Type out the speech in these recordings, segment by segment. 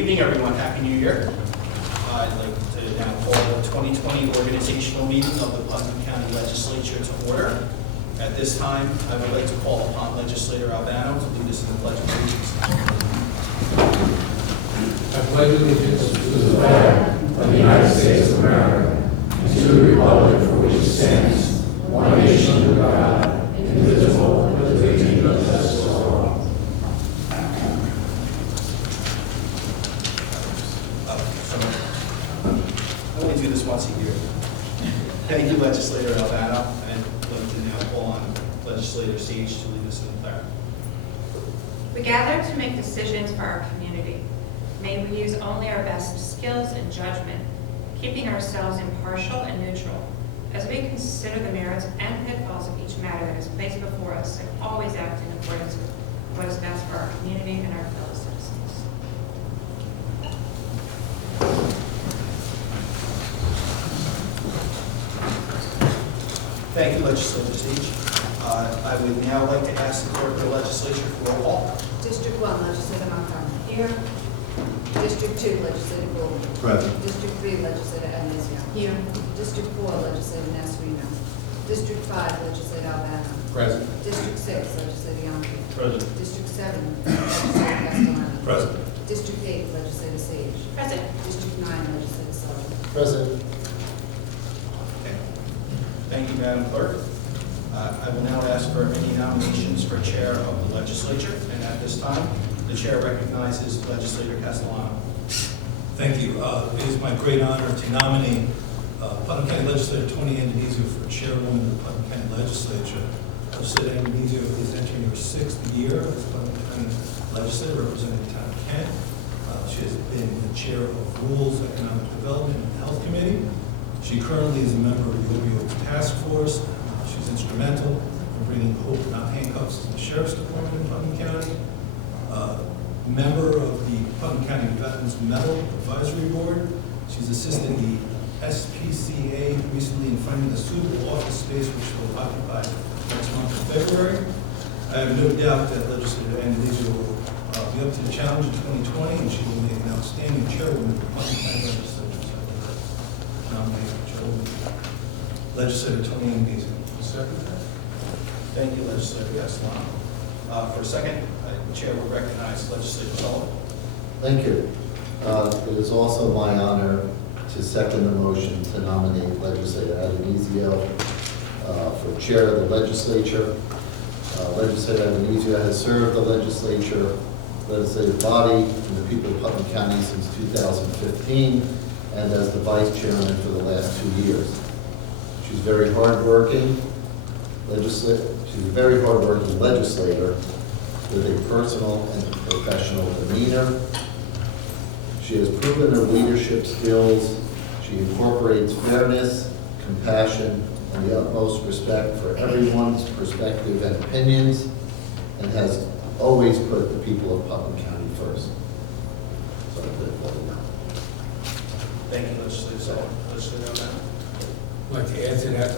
evening, everyone. Happy New Year. I'd like to now call the 2020 organizational meeting of the Putnam County Legislature to order. At this time, I would like to call upon Legislator Albano to lead us in the Pledge of Allegiance. I pledge allegiance to the flag of the United States of America and to the republic for which it stands, one nation under God, indivisible, with liberty and justice for all. I only do this once a year. Thank you, Legislator Albano, and I'd like to now call on Legislator Sage to lead us in the prayer. We gather to make decisions for our community. May we use only our best skills and judgment, keeping ourselves impartial and neutral, as we consider the merits and pitfalls of each matter that is placed before us, and always act in accordance with what is best for our community and our fellow citizens. Thank you, Legislator Sage. I would now like to ask the clerk of the legislature for a roll call. District 1, Legislator Montgomery. Here. District 2, Legislator Gould. Present. District 3, Legislator Anizio. Here. District 4, Legislator Nasrino. District 5, Legislator Albano. Present. District 6, Legislator Yonke. Present. District 7, Legislator Castellano. Present. District 8, Legislator Sage. Present. District 9, Legislator Sullivan. Present. Okay. Thank you, Madam Clerk. I will now ask for any nominations for Chair of the Legislature, and at this time, the Chair recognizes Legislator Castellano. Thank you. It is my great honor to nominate Putnam County Legislator Tony Andinizio for Chairwoman of the Putnam County Legislature. Legislator Andinizio is entering her 6th year as Putnam County Legislator representing the town of Kent. She has been the Chair of Rules, Economic Development, and Health Committee. She currently is a member of the Opioid Task Force. She's instrumental in bringing hope, not handcuffs, to the Sheriff's Department in Putnam County. Member of the Putnam County Veterans Medal Advisory Board. She's assisted the SPCA recently in finding a suitable office space which will occupy next month in February. I have no doubt that Legislator Andinizio will be up to the challenge in 2020, and she will make an outstanding chairwoman of the Putnam County Legislature. So I nominate Chairwoman Legislator Tony Andinizio. Second. Thank you, Legislator Castellano. For a second, the Chair will recognize Legislator Sullivan. Thank you. It is also my honor to second the motion to nominate Legislator Andinizio for Chair of the Legislature. Legislator Andinizio has served the legislative body and the people of Putnam County since 2015 and as the Vice Chairman for the last 2 years. She's very hardworking. She's a very hardworking legislator with a personal and professional demeanor. She has proven her leadership skills. She incorporates fairness, compassion, and the utmost respect for everyone's perspective and opinions, and has always put the people of Putnam County first. So I'm going to vote no. Thank you, Legislator Sullivan. Legislator O'Bannon. I'd like to add to that,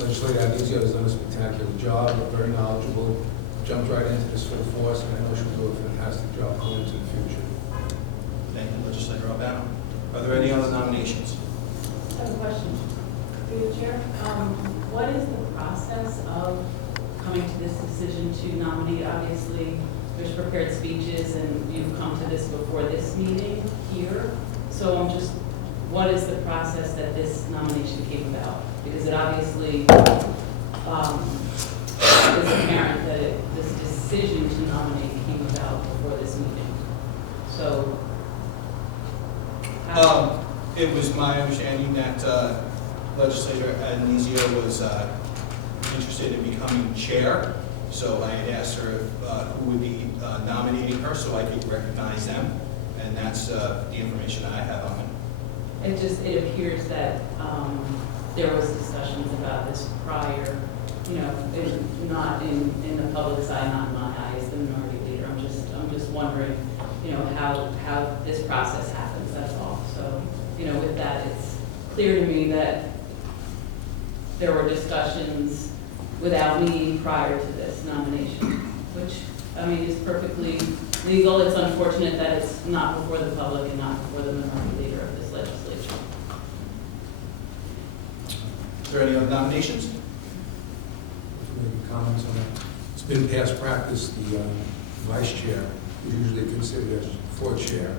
Legislator Andinizio has done a spectacular job, very knowledgeable, jumped right into this full force, and I know she'll do a fantastic job going into the future. Thank you, Legislator Albano. Are there any other nominations? I have a question. Through the chair, what is the process of coming to this decision to nominate? Obviously, there's prepared speeches, and you've come to this before this meeting here. So I'm just, what is the process that this nomination came about? Because it obviously is apparent that this decision to nominate came about before this meeting. So, It was my understanding that Legislator Andinizio was interested in becoming chair, so I had asked her who would be nominating her so I could recognize them, and that's the information I have on it. it appears that there was discussions about this prior, not in the public's eye, not in my eye as the minority leader. I'm just wondering, how this process happens, that's all. So, with that, it's clear to me that there were discussions without me prior to this nomination, which, is perfectly legal. It's unfortunate that it's not before the public and not before the minority leader of this legislature. Is there any other nominations? Maybe comments on that. It's been past practice, the vice chair is usually considered as for chair,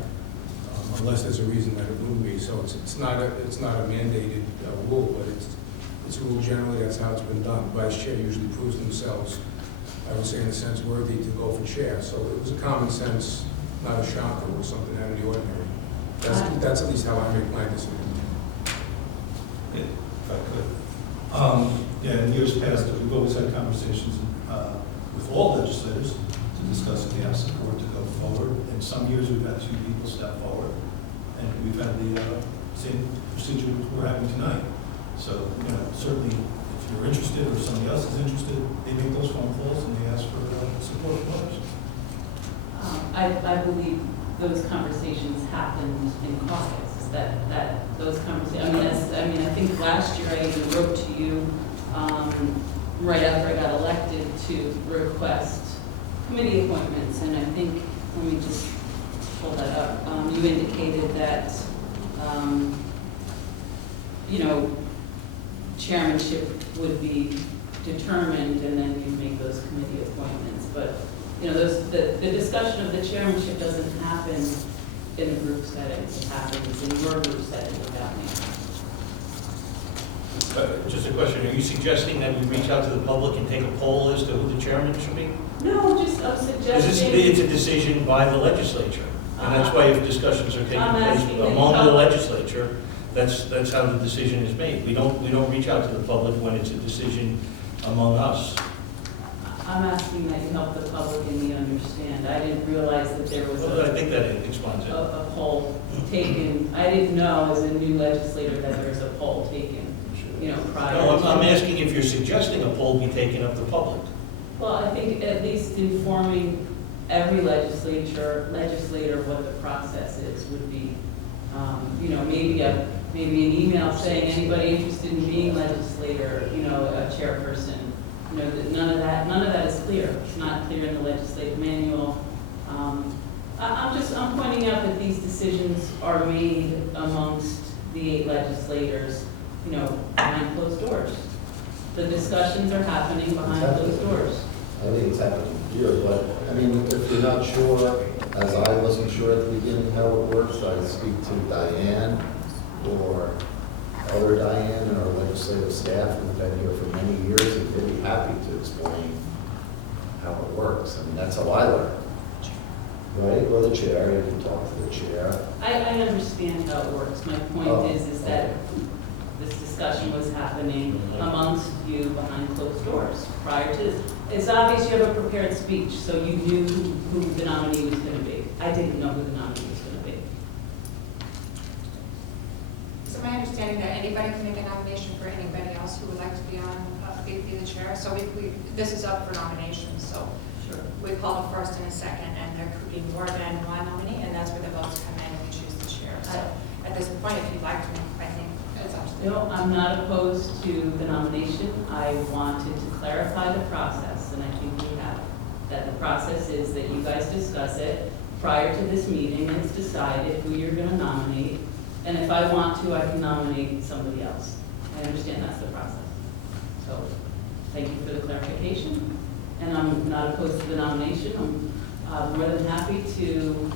unless there's a reason that it wouldn't be. So it's not a mandated rule, but it's a rule generally, that's how it's been done. Vice chair usually proves themselves, I would say in a sense, worthy to go for chair. So it was a common sense, not a shocker or something out of the ordinary. That's at least how I make my decision. If I could. Yeah, in years past, we've always had conversations with all legislators to discuss if they have support to go forward. And some years we've had 2 people step forward, and we've had the same procedure we're having tonight. So, certainly, if you're interested or somebody else is interested, they make those phone calls and they ask for support from others. I believe those conversations happened in caucus, that those conversations, I think last year I even wrote to you, right after I got elected, to request committee appointments, and I think, let me just pull that up, you indicated that, chairmanship would be determined, and then you make those committee appointments, but, the discussion of the chairmanship doesn't happen in a group setting, it happens in your group setting without me. Just a question, are you suggesting that we reach out to the public and take a poll as to who the chairman should be? No, I'm suggesting. It's a decision by the legislature, and that's why if discussions are taking I'm place asking that you among the help. legislature, that's how the decision is made. We don't reach out to the public when it's a decision among us. I'm asking that you help the public and me understand. I didn't realize that there was Well, I think that explains it. a poll taken. I didn't know as a new legislator that there's a poll taken, prior. No, to- I'm asking if you're suggesting a poll be taken of the public. Well, I think at least informing every legislator what the process is would be, maybe an email saying anybody interested in being legislator, a chairperson. That none of that is clear. It's not clear in the legislative manual. I'm pointing out that these decisions are made amongst the 8 legislators, behind closed doors. The discussions are happening behind closed doors. I think it's happening here, but, if you're not sure, as I wasn't sure at the beginning how it works, I speak to Diane or other Diane and our legislative staff who've been here for many years, and they'd be happy to explain how it works. That's how I learned. Right, or the chair, you can talk to the chair. I understand how it works. My point is that this discussion was happening amongst you behind closed doors prior to this. It's obvious you have a prepared speech, so you knew who the nominee was going to be. I didn't know who the nominee was going to be. So my understanding that anybody can make a nomination for anybody else who would like to be the chair. So this is up for nominations. So Sure. we call the first and a second, and there could be more than one nominee, and that's where the votes come in and we choose the chair. So at this point, if you'd like to, I think it's up to you. No, I'm not opposed to the nomination. I wanted to clarify the process, and I think we have. That the process is that you guys discuss it prior to this meeting, and it's decided who you're going to nominate. And if I want to, I can nominate somebody else. I understand that's the process. So, thank you for the clarification. And I'm not opposed to the nomination. I'm more than happy to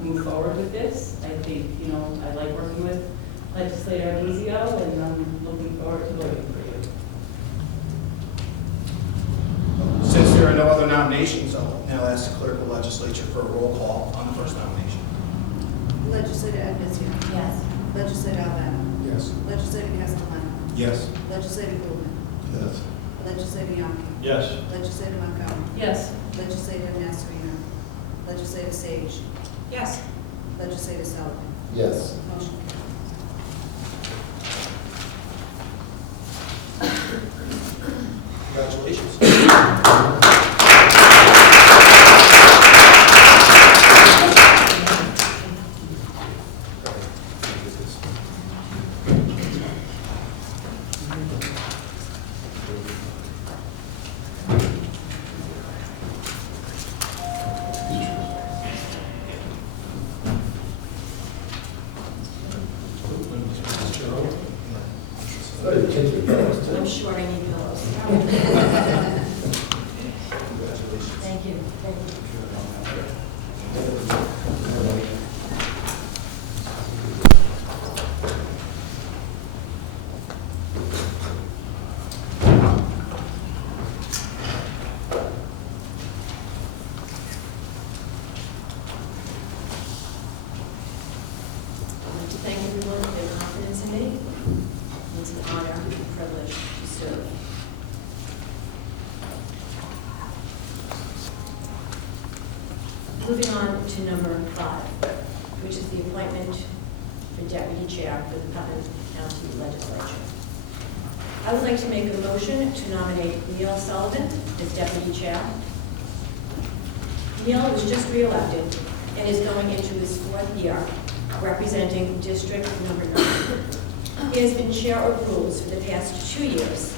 move forward with this. I think, I like working with Legislator Ardizio, and I'm looking forward to voting for you. Since there are no other nominations, I'll now ask the clerk of the legislature for a roll call on the first nomination. Legislator Ardizio. Yes. Legislator Albano. Yes. Legislator Castellano. Yes. Legislator Goldman. Yes. Legislator Yonke. Yes. Legislator Montgomery. Yes. Legislator Nasarino. Legislator Sage. Yes. Legislator Sullivan. Yes. Motion carries. Congratulations. kids with pillows too. I'm sure I need pillows. Congratulations. Thank you, thank you. I'd like to thank everyone for their confidence in me. It's an honor and a privilege to serve. Moving on to number 5, which is the appointment for deputy chair for the Putnam County Legislature. I would like to make a motion to nominate Neil Sullivan as deputy chair. Neil was just re-elected and is going into his 4th year representing District Number 9. He has been chair of rules for the past 2 years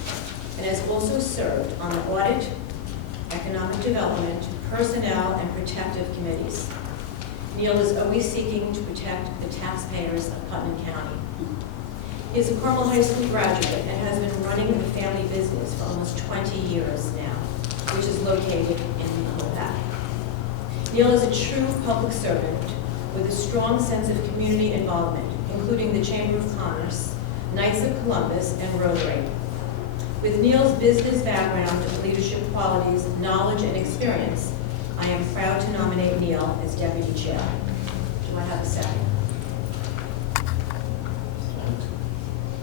and has also served on the audit, economic development, personnel, and protective committees. Neil is always seeking to protect the taxpayers of Putnam County. He is a Carmel High School graduate and has been running the family business for almost 20 years now, which is located in Quebec. Neil is a true public servant with a strong sense of community involvement, including the Chamber of Commerce, Knights of Columbus, and Rotary. With Neil's business background, leadership qualities, knowledge, and experience, I am proud to nominate Neil as deputy chair. Do I have a second?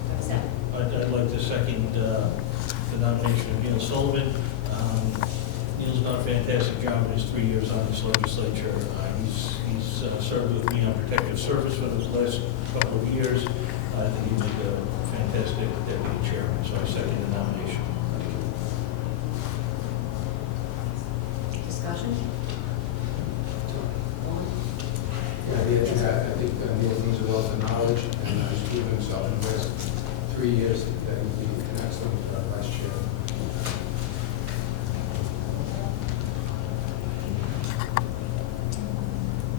Have a second? I'd like to second the nomination of Neil Sullivan. Neil's done a fantastic job in his 3 years on this legislature. He's served with me on protective service for the last couple of years. I think he'd make a fantastic deputy chairman, so I second the nomination. Discussion? I think Neil brings a wealth of knowledge, and he's proven himself in the last 3 years that he'll be an excellent vice chair.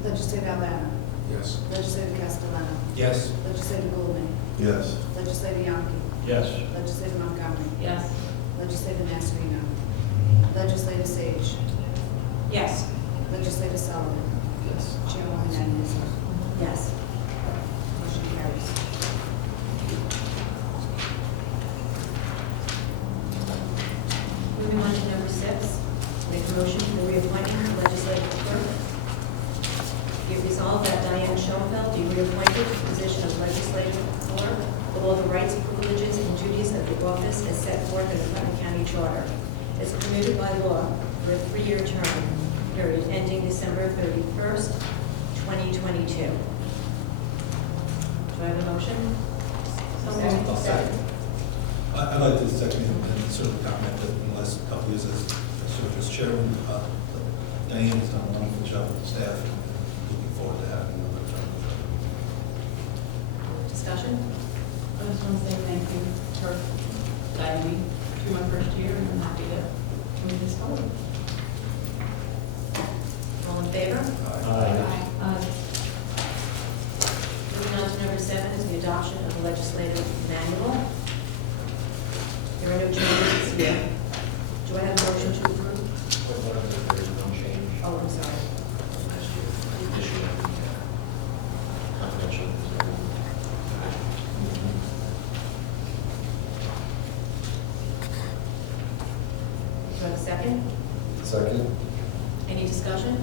Legislator Alana. Yes. Legislator Castellano. Yes. Legislator Goldman. Yes. Legislator Yonke. Yes. Legislator Montgomery. Yes. Legislator Masserino. Legislator Sage. Yes. Legislator Sullivan. Yes. Chairwoman Adams. Yes. Motion carries. Moving on to number 6, make a motion for the reappointment of legislative clerk. Be it resolved that Diane Schoenfeld be reappointed to the position of legislative clerk with all the rights, privileges, and duties of the office as set forth in the Putnam County Charter, as permitted by law for a 3-year term period ending December 31st, 2022. Do I have a motion? I'll second. I'd like to second and sort of comment that in the last couple of years as I served as chairman, Diane has done a wonderful job with the staff, and looking forward to having another term with her. Discussion? I just want to say thank you for guiding me through my first year, and I'm happy to move this forward. All in favor? Uh, Moving on to number 7 is the adoption of the legislative manual. There are no changes this year. Do I have a motion to approve? There is no change Oh, I'm sorry. last year. The addition of the confidential. Do I have a second? Second? Any discussion?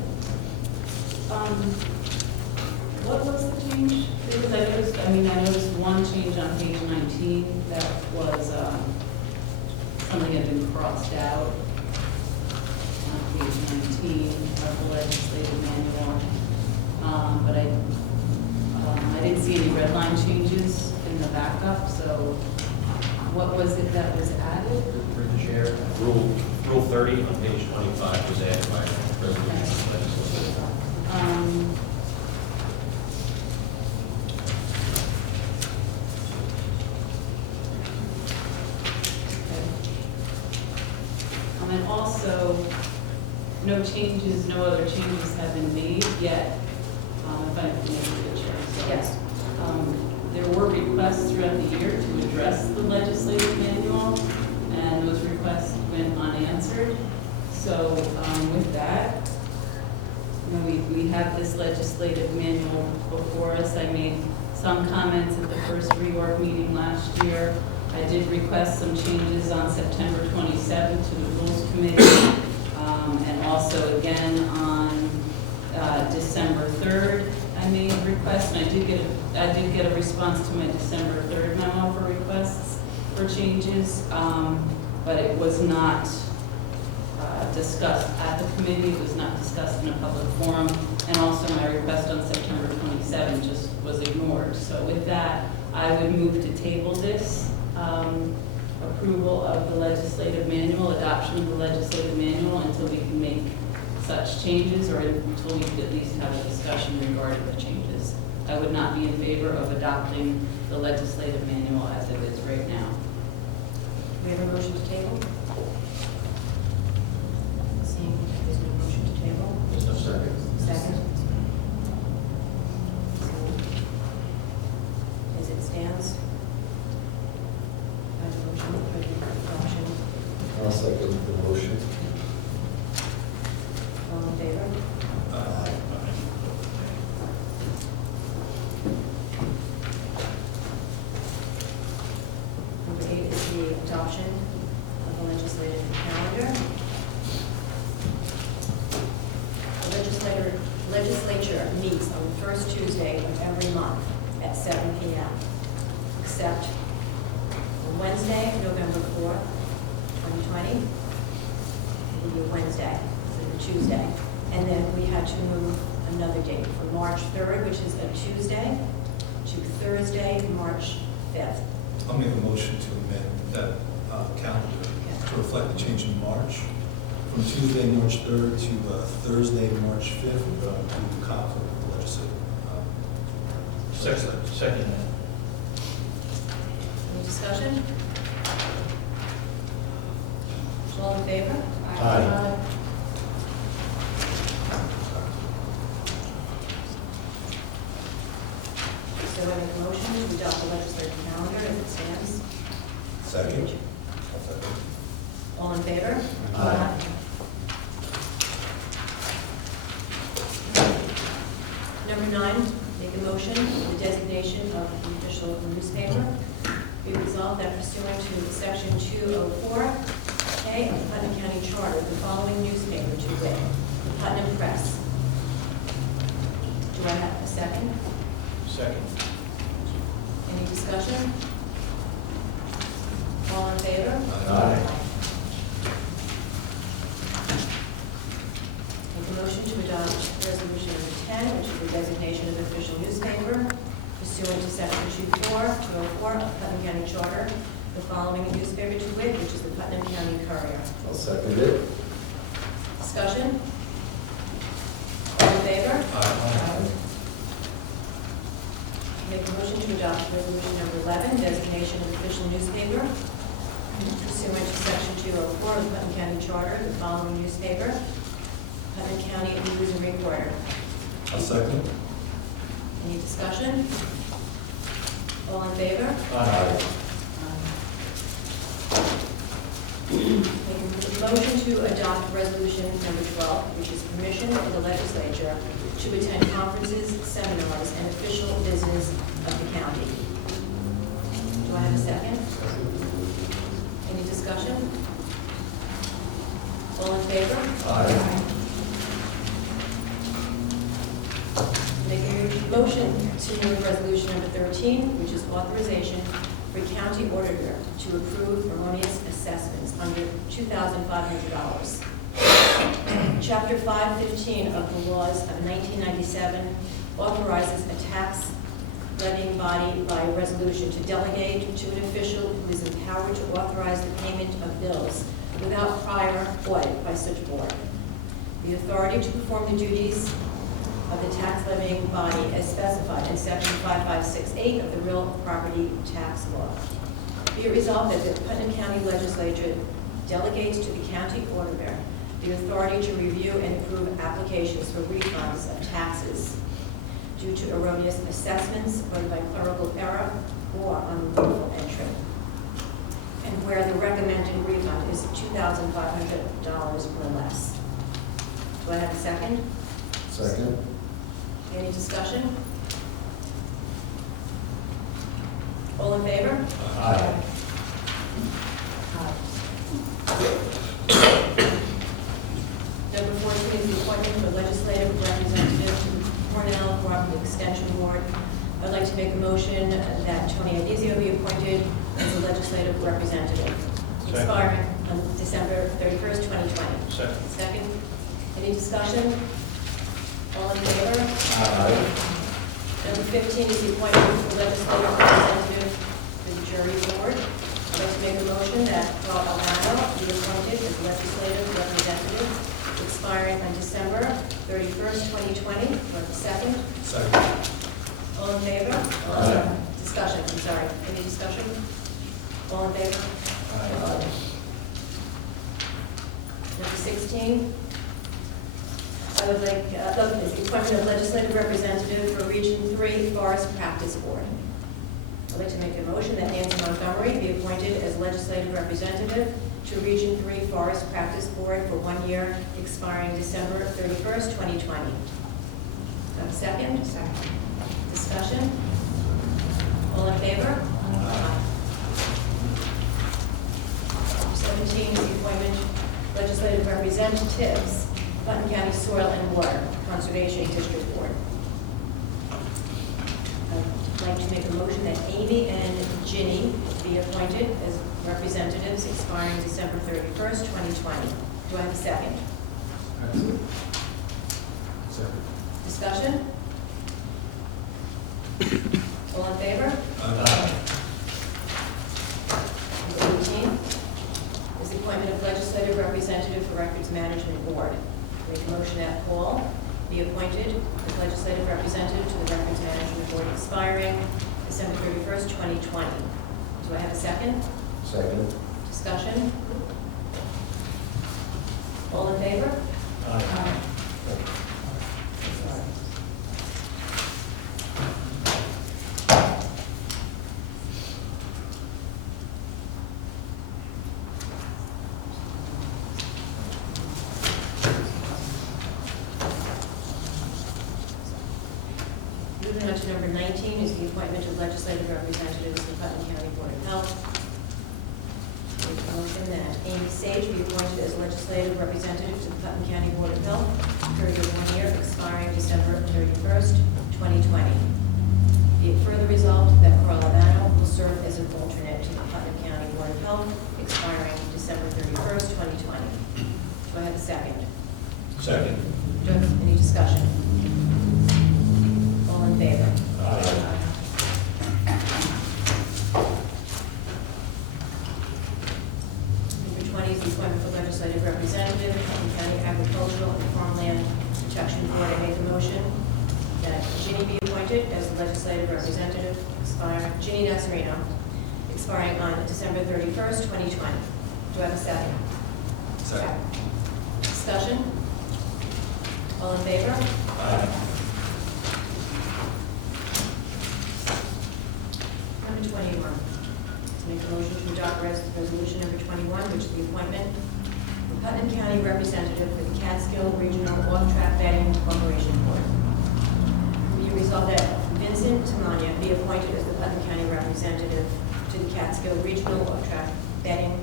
What was the change? Because I noticed one change on page 19 that was, something had been crossed out on page 19 of the legislative manual. But I didn't see any red line changes in the backup, so what was it that was added? For the chair, Rule 30 on page 25 was added by resolution of the legislature. And also, no other changes have been made yet, if I can make the chair. So, Yes. There were requests throughout the year to address the legislative manual, and those requests went unanswered. So with that, you know, we have this legislative manual before us. I made some comments at the first reorg meeting last year. I did request some changes on September 27th to the Rules Committee, and also again on December 3rd. I made requests, and I did get a response to my December 3rd memo for requests for changes, but it was not discussed at the committee, it was not discussed in a public forum, and also my request on September 27th just was ignored. So with that, I would move to table this approval of the legislative manual, adoption of the legislative manual, until we can make such changes, or until we could at least have a discussion regarding the changes. I would not be in favor of adopting the legislative manual as it is right now. We have a motion to table? Seeing there's no motion to table? There's no second. Second. As it stands? I have a motion for the adoption. I'll second the motion. All in favor? Number 8 is the adoption of the legislative calendar. The legislature meets on the first Tuesday of every month at 7 p.m., except on Wednesday, November 4th, 2020. It will be Wednesday, instead of Tuesday. And then we had to move another date from March 3rd, which is a Tuesday, to Thursday, March 5th. I'll make a motion to amend that calendar to reflect the change in March, from Tuesday, March 3rd to Thursday, March 5th, due to conflict with the legislative. Second. Any discussion? All in favor? Aye. So I make a motion to adopt the legislative calendar as it stands. Second. All in favor? Aye. Number 9, make a motion for the designation of the official newspaper. Be resolved that pursuant to Section 204K of the Putnam County Charter, the following newspaper to wit, the Putnam Press. Do I have a second? Second. Any discussion? All in favor? Aye. Make a motion to adopt resolution number 10, which is the designation of official newspaper pursuant to Section 204 of Putnam County Charter, the following newspaper to wit, which is the Putnam County Courier. I'll second it. Discussion? All in favor? Make a motion to adopt resolution number 11, designation of official newspaper pursuant to Section 204 of the Putnam County Charter, the following newspaper, Putnam County News and Recorder. I'll second. Any discussion? All in favor? Aye. Make a motion to adopt resolution number 12, which is permission for the legislature to attend conferences, seminars, and official business of the county. Do I have a second? Any discussion? All in favor? Aye. Make a motion to move resolution number 13, which is authorization for county auditor to approve erroneous assessments under $2,500. Chapter 515 of the laws of 1997 authorizes a tax levying body by resolution to delegate to an official who is empowered to authorize the payment of bills without prior audit by such board. The authority to perform the duties of the tax levying body as specified in Section 5568 of the Real Property Tax Law. Be it resolved that the Putnam County Legislature delegates to the county auditor the authority to review and approve applications for refunds of taxes due to erroneous assessments, whether by clerical error or unlawful entry. And where the recommended refund is $2,500 or less. Do I have a second? Second? Any discussion? All in favor? Aye. Number 14 is the appointment of a legislative representative to the Cornell Cooperative Extension Board. I'd like to make a motion that Tony Adizio be appointed as a legislative representative, expiring on December 31st, 2020. Second. Second. Any discussion? All in favor? Aye. Number 15 is the appointment of the legislative representative to the jury board. I'd like to make a motion that Carl Albano be appointed as legislative representative, expiring on December 31st, 2020. Do I have a second? Second. All in favor? Aye. Discussion, I'm sorry. Any discussion? All in favor? Aye. Number 16, I would like, is the appointment of legislative representative for Region 3 Forest Practice Board. I'd like to make a motion that Nancy Montgomery be appointed as legislative representative to Region 3 Forest Practice Board for 1 year, expiring December 31st, 2020. Have a second? Second. Discussion? All in favor? Aye. 17 is the appointment legislative representatives, Putnam County Soil and Water Conservation District Board. I'd like to make a motion that Amy and Ginny be appointed as representatives expiring December 31st, 2020. Do I have a second? Second. Discussion? All in favor? Aye. Number 18 is the appointment of legislative representative for Records Management Board. Make a motion that Paul be appointed as legislative representative to the Records Management Board expiring December 31st, 2020. Do I have a second? Second? Discussion? All in favor? Aye. Moving on to number 19 is the appointment of legislative representatives to the Putnam County Board of Health. Make a motion that Amy Sage be appointed as legislative representative to the Putnam County Board of Health, period of 1 year, expiring December 31st, 2020. Be it further resolved that Carl Albano will serve as an alternate to the Putnam County Board of Health, expiring December 31st, 2020. Do I have a second? Second. Any discussion? All in favor? Aye. Number 20 is the appointment for legislative representative, Putnam County Agricultural and Farmland Protection Board. I make a motion that Ginny be appointed as the legislative representative, Ginny Nasarino, expiring on December 31st, 2020. Do I have a second? Second. Discussion? All in favor? Aye. Number 21, to make a motion to adopt resolution number 21, which is the appointment of Putnam County representative for the Catskill Regional Off-Track Betting Corporation Board. Be it resolved that Vincent Tamania be appointed as the Putnam County representative to the Catskill Regional Off-Track Betting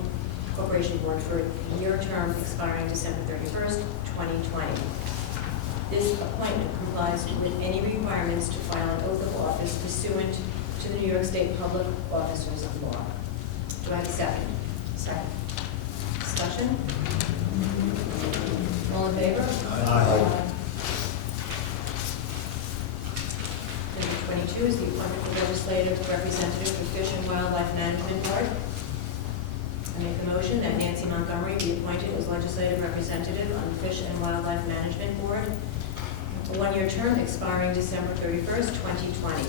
Corporation Board for a year term expiring December 31st, 2020. This appointment complies with any requirements to file an oath of office pursuant to the New York State Public Officers of Law. Do I have a second? Second. Discussion? All in favor? Aye. Number 22 is the appointment of legislative representative for Fish and Wildlife Management Board. I make the motion that Nancy Montgomery be appointed as legislative representative on the Fish and Wildlife Management Board, a 1-year term expiring December 31st, 2020.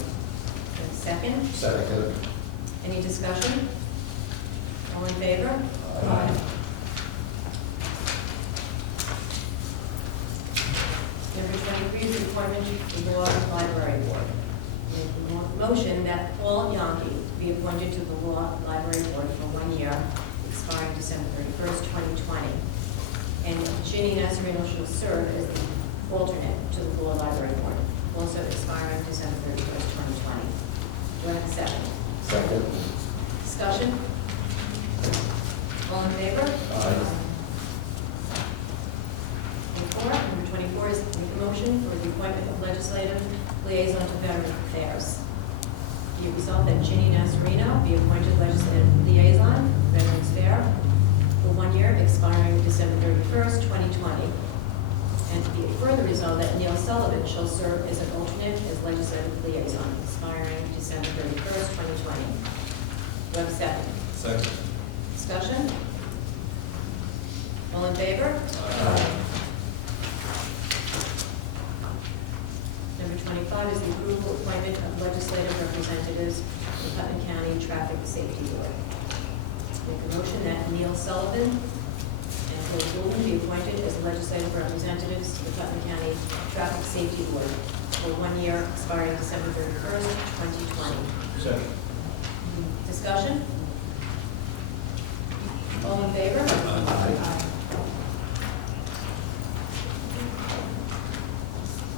Second? Second? Any discussion? All in favor? Aye. Number 23 is the appointment to the Law Library Board. Make a motion that Paul Yonke be appointed to the Law Library Board for 1 year, expiring December 31st, 2020. And Ginny Nazarino shall serve as the alternate to the Law Library Board, also expiring December 31st, 2020. Do I have a second? Second. Discussion? All in favor? Aye. Number 24 is make a motion for the appointment of legislative liaison to veteran affairs. Be it resolved that Ginny Nazarino be appointed legislative liaison, Veterans Fair, for 1 year, expiring December 31st, 2020. And be it further resolved that Neil Sullivan shall serve as an alternate as legislative liaison, expiring December 31st, 2020. Do I have a second? Second. Discussion? All in favor? Number 25 is the approval appointment of legislative representatives to the Putnam County Traffic Safety Board. Make a motion that Neil Sullivan and Phil Goulden be appointed as legislative representatives to the Putnam County Traffic Safety Board for 1 year, expiring December 31st, 2020. Second. Discussion? All in favor? Aye.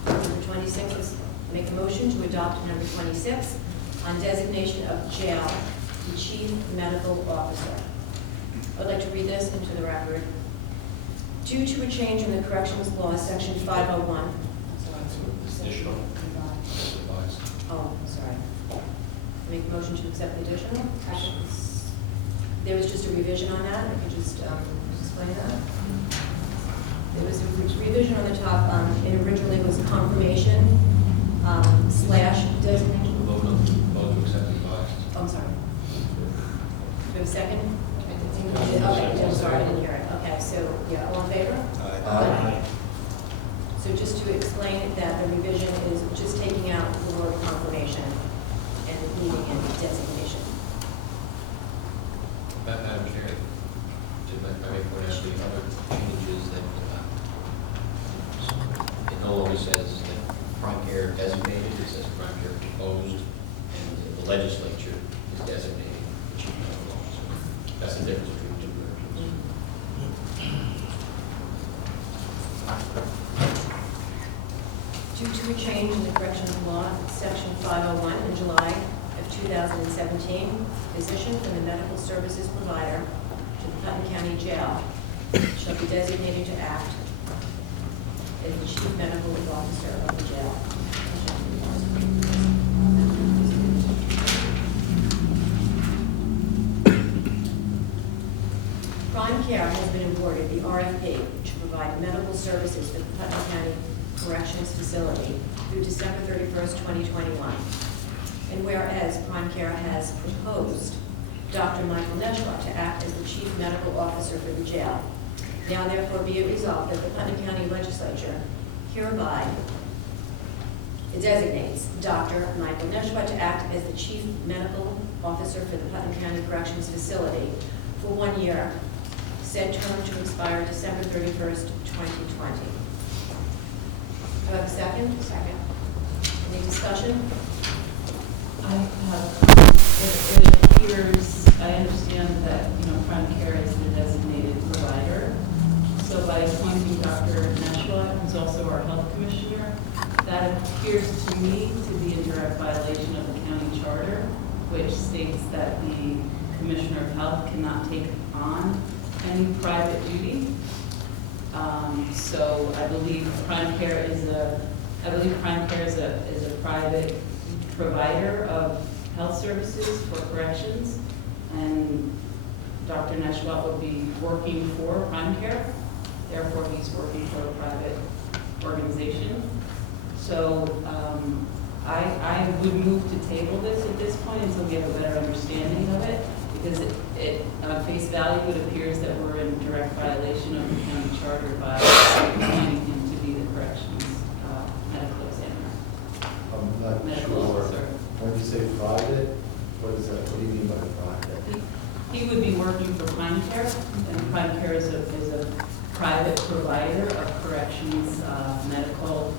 Number 26 is make a motion to adopt number 26 on designation of jail, the chief medical officer. I would like to read this into the record. Due to a change in the corrections law, section 501. Additional. Advice. Oh, sorry. Make a motion to accept the additional. There was just a revision on that. I could just explain that. There was a revision on the top. It originally was confirmation / designation. Vote to accept the advice. Oh, I'm sorry. Do we have a second? Okay, I'm sorry, I didn't hear it. Okay, so, yeah, all in favor? Aye. So just to explain that the revision is just taking out the word confirmation and leaving in designation. Madam Chair, did I make one of the other changes that it no longer says that prime care designated, it says prime care proposed, and the legislature is designating the chief medical officer. That's the difference between two versions. Due to a change in the corrections law, section 501 in July of 2017, physician from the medical services provider to the Putnam County Jail shall be designated to act as the chief medical officer of the jail. Prime Care has been awarded the RFP to provide medical services for the Putnam County Corrections Facility through December 31st, 2021. And whereas Prime Care has proposed Dr. Michael Neshwa to act as the chief medical officer for the jail, now therefore be it resolved that the Putnam County Legislature hereby designates Dr. Michael Neshwa to act as the chief medical officer for the Putnam County Corrections Facility for 1 year, said term to expire December 31st, 2020. Do I have a second? Second. Any discussion? I have, it appears, I understand that, Prime Care is the designated provider. So by appointing Dr. Neshwa, who's also our health commissioner, that appears to me to be in direct violation of the county charter, which states that the commissioner of health cannot take on any private duty. So I believe Prime Care is a private provider of health services for corrections, and Dr. Neshwa will be working for Prime Care. Therefore, he's working for a private organization. So I would move to table this at this point until we have a better understanding of it, because it on face value, it appears that we're in direct violation of the county charter by appointing him to be the corrections medical examiner. I'm not Medical sure. officer. When you say private, what is that, what do you mean by private? He would be working for Prime Care, and Prime Care is a private provider of corrections medical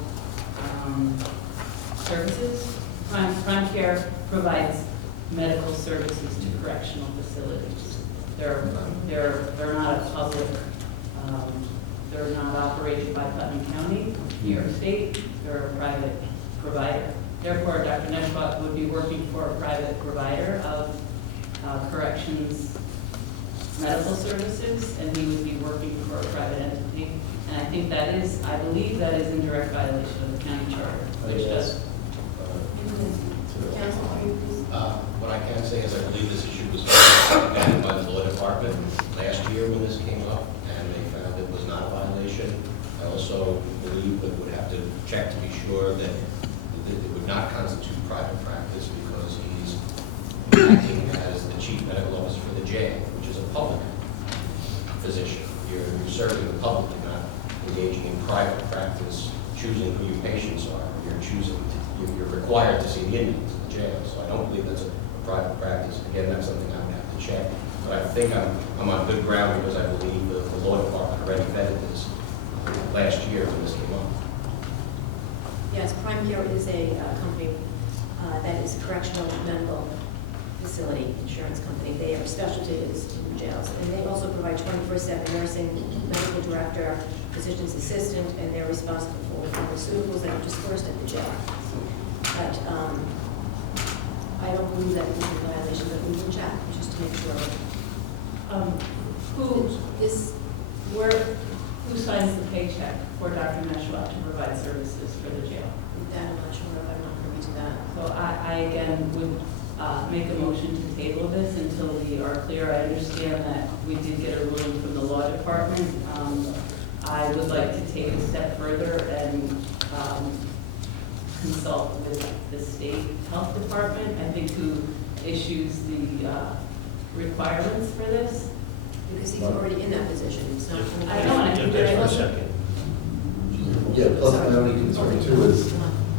services. Prime Care provides medical services to correctional facilities. They're not a public, they're not operated by Putnam County, New York State, they're a private provider. Therefore, Dr. Neshwat would be working for a private provider of corrections medical services, and he would be working for a private entity. And I think that is, I believe that is in direct violation of the county charter, which does. Council, are you please? What I can say is I believe this issue was vetted by the law department last year when this came up, and they found it was not a violation. I also believe that would have to check to be sure that it would not constitute private practice because he's acting as the chief medical officer for the jail, which is a public position. You're serving the public, you're not engaging in private practice, choosing who your patients are. You're required to see the inmates in the jail, so I don't believe that's a private practice. Again, that's something I would have to check. But I think I'm on good ground because I believe the law department already vetted this last year when this came up. Yes, Prime Care is a company that is a correctional medical facility, insurance company. Their specialty is in jails. And they also provide 24/7 nursing, medical director, physician's assistant, and they're responsible for pharmaceuticals that are dispersed at the jail. But I don't believe that is a violation, but we will check just to make sure. Who signs the paycheck for Dr. Neshwat to provide services for the jail? That I'm not sure of, I'm not privy to that. So I again would make a motion to table this until we are clear. I understand that we did get a ruling from the law department. I would like to take a step further and consult with the state health department, I think, who issues the requirements for this. Because he's already in that position, it's not. I know, and I think Just for a that second. Yeah, plus my only concern too is,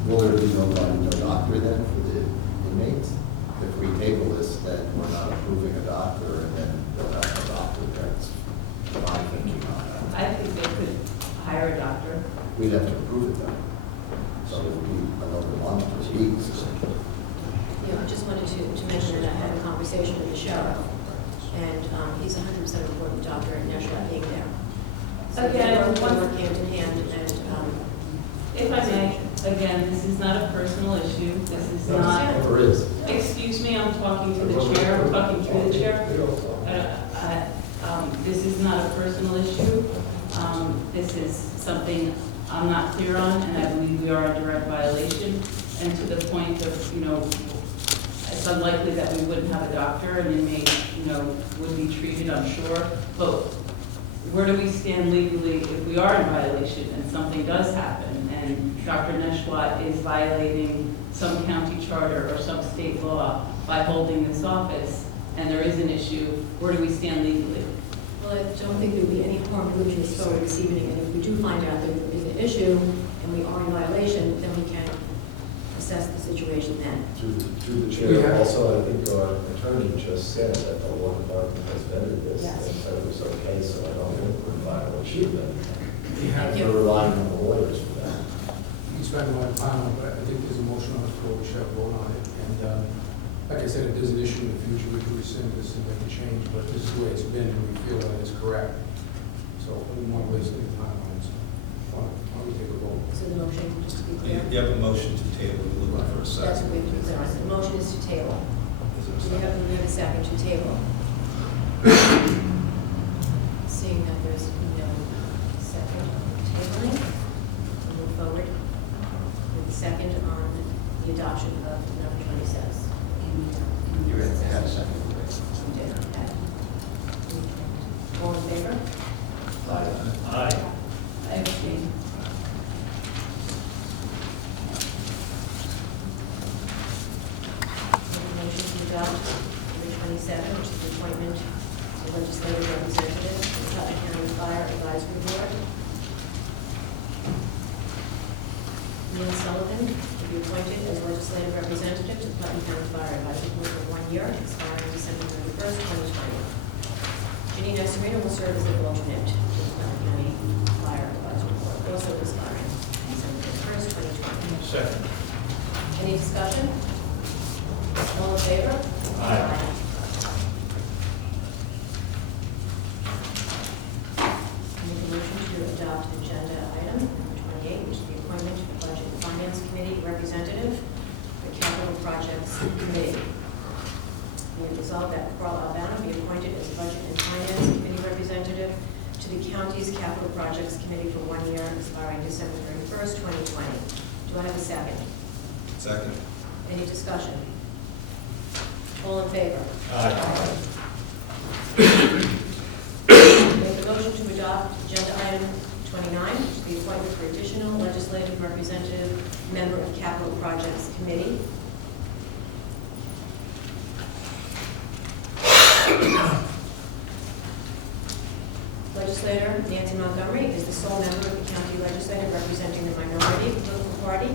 will there be no doctor then for the inmates? If we table this, then we're not approving a doctor, and then we'll have a doctor. That's my thinking on that. I think they could hire a doctor. We'd have to approve it though. So it would be another month or weeks. Yeah, I just wanted to mention that I had a conversation with the sheriff, and he's 100% important Dr. Neshwat being there. So Again, they work hand in hand, and If I may, again, this is not a personal issue. This is not. Never is. Excuse me, I'm talking to the chair, I'm talking through the chair. This is not a personal issue. This is something I'm not clear on, and I believe we are in direct violation. And to the point of, it's unlikely that we wouldn't have a doctor, and inmate, would be treated, I'm sure. But where do we stand legally if we are in violation and something does happen? And Dr. Neshwat is violating some county charter or some state law by holding this office, and there is an issue, where do we stand legally? well, I don't think there would be any harm moving this forward this evening, and if we do find out that there is an issue and we are in violation, then we can assess the situation then. Through the chair, also, I think our attorney just said that the law department has vetted this, Yes. and said it was okay, so I don't think we're in violation. Thank you. We're relying on the lawyers for that. You spent a lot of time on it, but I think there's a motion on the floor, we should have a vote on it. And like I said, if there's an issue in the future, we can rescind this and make a change, but this is the way it's been, and we feel that it's correct. So we don't want to waste any time on it. So why don't we take a vote? So the motion, just to be clear? You have a motion to table, we're looking for a That's what second. we have to be clear on. The motion is to table. Is there a Do second? we have a second to table? Seeing that there's no second on tabling, we'll move forward with the second on the adoption of number 26. You have to have a second. We did not have. All in favor? Aye. I abstain. Motion to adopt number 27, which is the appointment of legislative representative to the Putnam County Fire Advisory Board. Neil Sullivan to be appointed as legislative representative to the Putnam County Fire Advisory Board for 1 year, expiring December 31st, 2020. Ginny Nestorino will serve as the alternate to the Putnam County Fire Advisory Board, also expiring December 31st, 31st, 2020. Second. Any discussion? All in favor? Aye. Make a motion to adopt agenda item number 28, which is the appointment to the Budget and Finance Committee representative for Capital Projects Committee. Be it resolved that Carl Albano be appointed as Budget and Finance Committee representative to the county's Capital Projects Committee for 1 year, expiring December 31st, 2020. Do I have a second? Second. Any discussion? All in favor? Aye. Make a motion to adopt agenda item 29, which is the appointment for additional legislative representative member of Capital Projects Committee. Legislator Nancy Montgomery is the sole member of the county legislature representing the minority political party.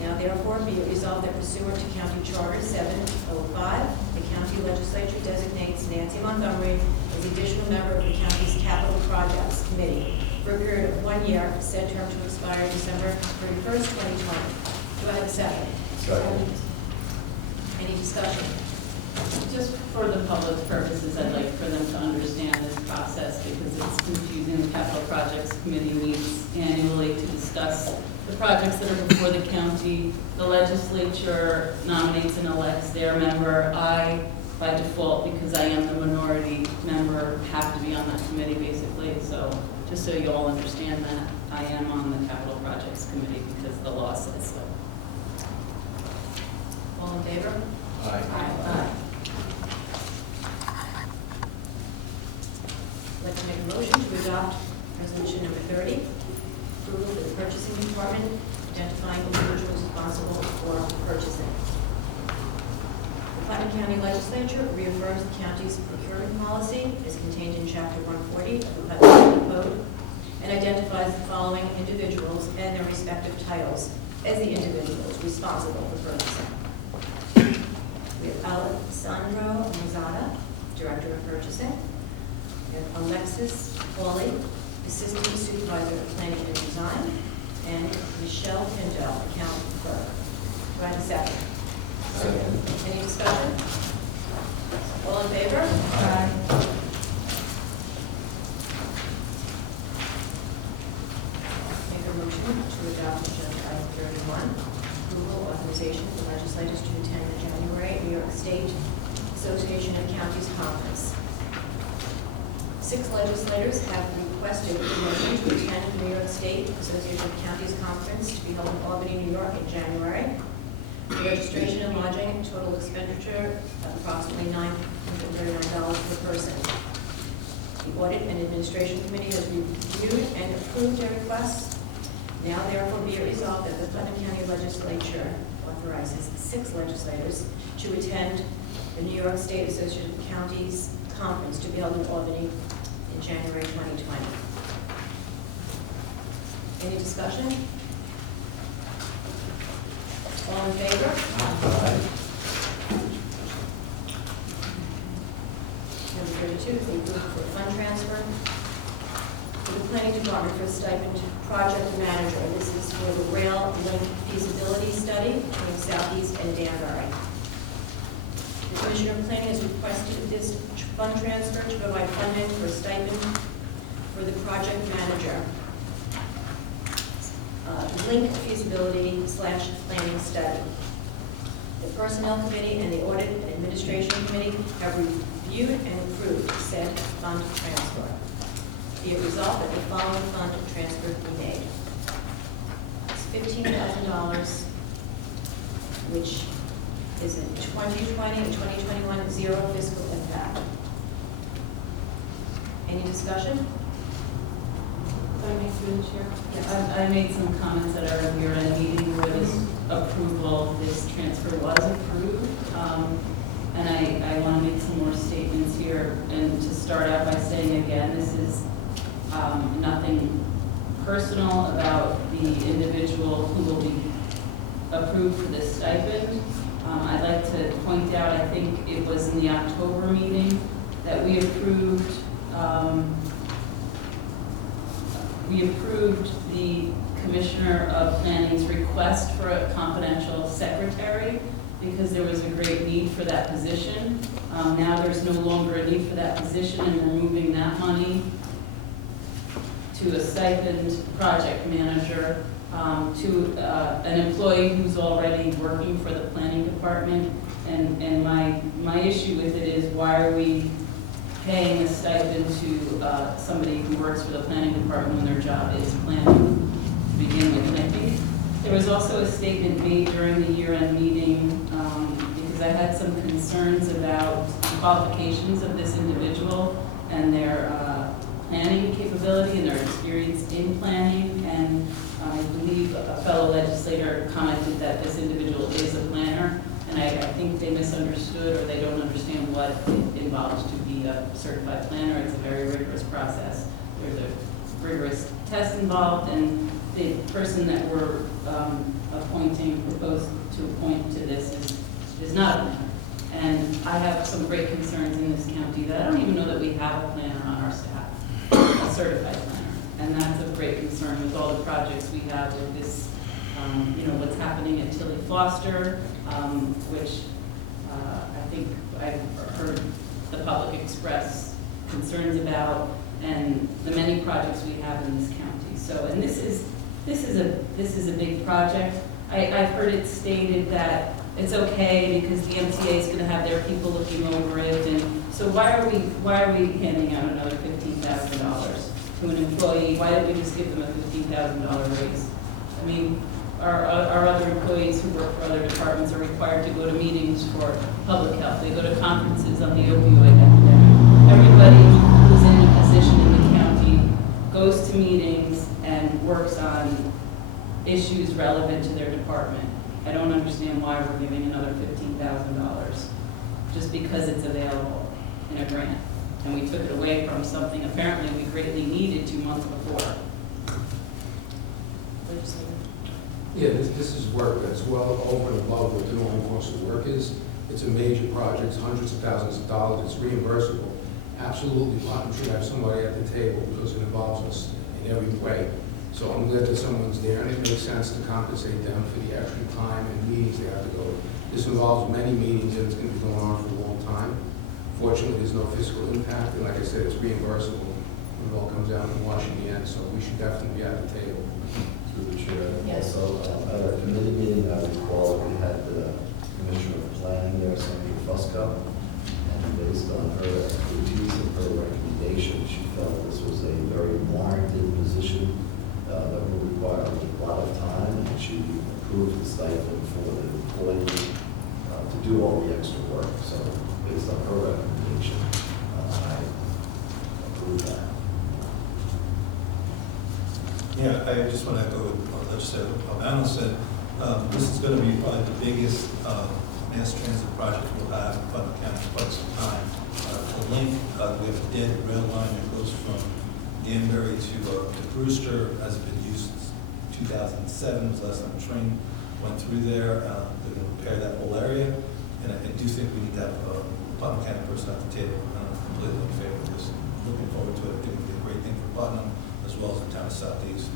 Now therefore be it resolved that pursuant to County Charter 705, the county legislature designates Nancy Montgomery as the additional member of the county's Capital Projects Committee for a period of 1 year, said term to expire December 31st, 2020. Do I have a second? Second. Any discussion? Just for the public's purposes, I'd like for them to understand this process because it's confusing. The Capital Projects Committee meets annually to discuss the projects that are before the county. The legislature nominates and elects their member. I, by default, because I am the minority member, have to be on that committee basically. So just so you all understand that, I am on the Capital Projects Committee because the law says so. All in favor? Aye. Aye. I'd like to make a motion to adopt resolution number 30, approval for the purchasing department, identifying individuals responsible for purchasing. The Putnam County Legislature reaffirms the county's procurement policy as contained in Chapter 140 of the Putnam County Code and identifies the following individuals and their respective titles as the individuals responsible for purchasing. We have Alessandro Mazzata, Director of Purchasing. We have Alexis Pauly, Assistant Supervisor of Planning and Design. And Michelle Pinto, Accountant Clerk. Do I have a second? Second. Any discussion? All in favor? Aye. Make a motion to adopt agenda item 31, approval authorization for legislators to attend the January New York State Association of Counties Conference. 6 legislators have requested permission to attend the New York State Association of Counties Conference to be held in Albany, New York in January. The registration and lodging, total expenditure of approximately $939 per person. The Audit and Administration Committee has reviewed and approved their requests. Now therefore be it resolved that the Putnam County Legislature authorizes 6 legislators to attend the New York State Association of Counties Conference to be held in Albany in January 2020. Any discussion? All in favor? Number 32 is the approval for fund transfer to the planning department for a stipend project manager. This is for the rail link feasibility study between Southeast and Danbury. The Commissioner of Planning has requested this fund transfer to provide funding for a stipend for the project manager. Link feasibility / planning study. The Personnel Committee and the Audit and Administration Committee have reviewed and approved said fund transfer. Be it resolved that the following fund transfer be made. It's $15,000, which is in 2020 and 2021 zero fiscal impact. Any discussion? Yes. I made some comments at our year-end meeting where this approval, this transfer was approved. And I want to make some more statements here. And to start out by saying again, this is nothing personal about the individual who will be approved for this stipend. I'd like to point out, I think it was in the October meeting that we approved the Commissioner of Planning's request for a confidential secretary because there was a great need for that position. Now there's no longer a need for that position, and we're moving that money to a stipend project manager, to an employee who's already working for the planning department. And my issue with it is, why are we paying a stipend to somebody who works for the planning department when their job is planning to begin with? And I think there was also a statement made during the year-end meeting, because I had some concerns about the qualifications of this individual and their planning capability and their experience in planning. And I believe a fellow legislator commented that this individual is a planner. And I think they misunderstood, or they don't understand what it involves to be a certified planner. It's a very rigorous process. There's a rigorous test involved, and the person that we're proposed to appoint to this is not a planner. And I have some great concerns in this county that I don't even know that we have a planner on our staff, a certified planner. And that's of great concern with all the projects we have with this, what's happening at Tilly Foster, which I think I've heard the public express concerns about, and the many projects we have in this county. So, and this is a big project. I've heard it stated that it's okay because the MTA is going to have their people looking over it, and so why are we handing out another $15,000 to an employee? Why didn't we just give them a $15,000 raise? I mean, our other employees who work for other departments are required to go to meetings for public health. They go to conferences on the opioid epidemic. Everybody who's in a position in the county goes to meetings and works on issues relevant to their department. I don't understand why we're giving another $15,000 just because it's available in a grant. And we took it away from something apparently we greatly needed 2 months before. Yeah, this is work that's well over and above what the normal course of work is. It's a major project, it's hundreds of thousands of dollars, it's reimbursable. Absolutely, Putnam should have somebody at the table because it involves us in every way. So I'm glad that someone's there, and it makes sense to compensate them for the extra time and meetings they have to go to. This involves many meetings, and it's going to be going on for a long time. Fortunately, there's no fiscal impact, and like I said, it's reimbursable when it all comes out in wash in the end, so we should definitely be at the table. Through the chair. Yes. Also, at our committee meeting, I recall we had the Commissioner of Planning there, Senator Fusco, and based on her expertise and her recommendation, she felt this was a very warranted position that would require a lot of time, and she approved the stipend for the employee to do all the extra work. So based on her recommendation, I approve that. Yeah, I just want to echo what Legislator Albano said. This is going to be probably the biggest mass transit project we'll have in Putnam County for quite some time. The link, we have a dead rail line that goes from Danbury to Brewster, hasn't been used since 2007, was the last time a train went through there. They're going to repair that whole area, and I do think we need to have a Putnam County person at the table. I'm completely in favor of this. Looking forward to it. I think it'll be a great thing for Putnam as well as the town of Southeast.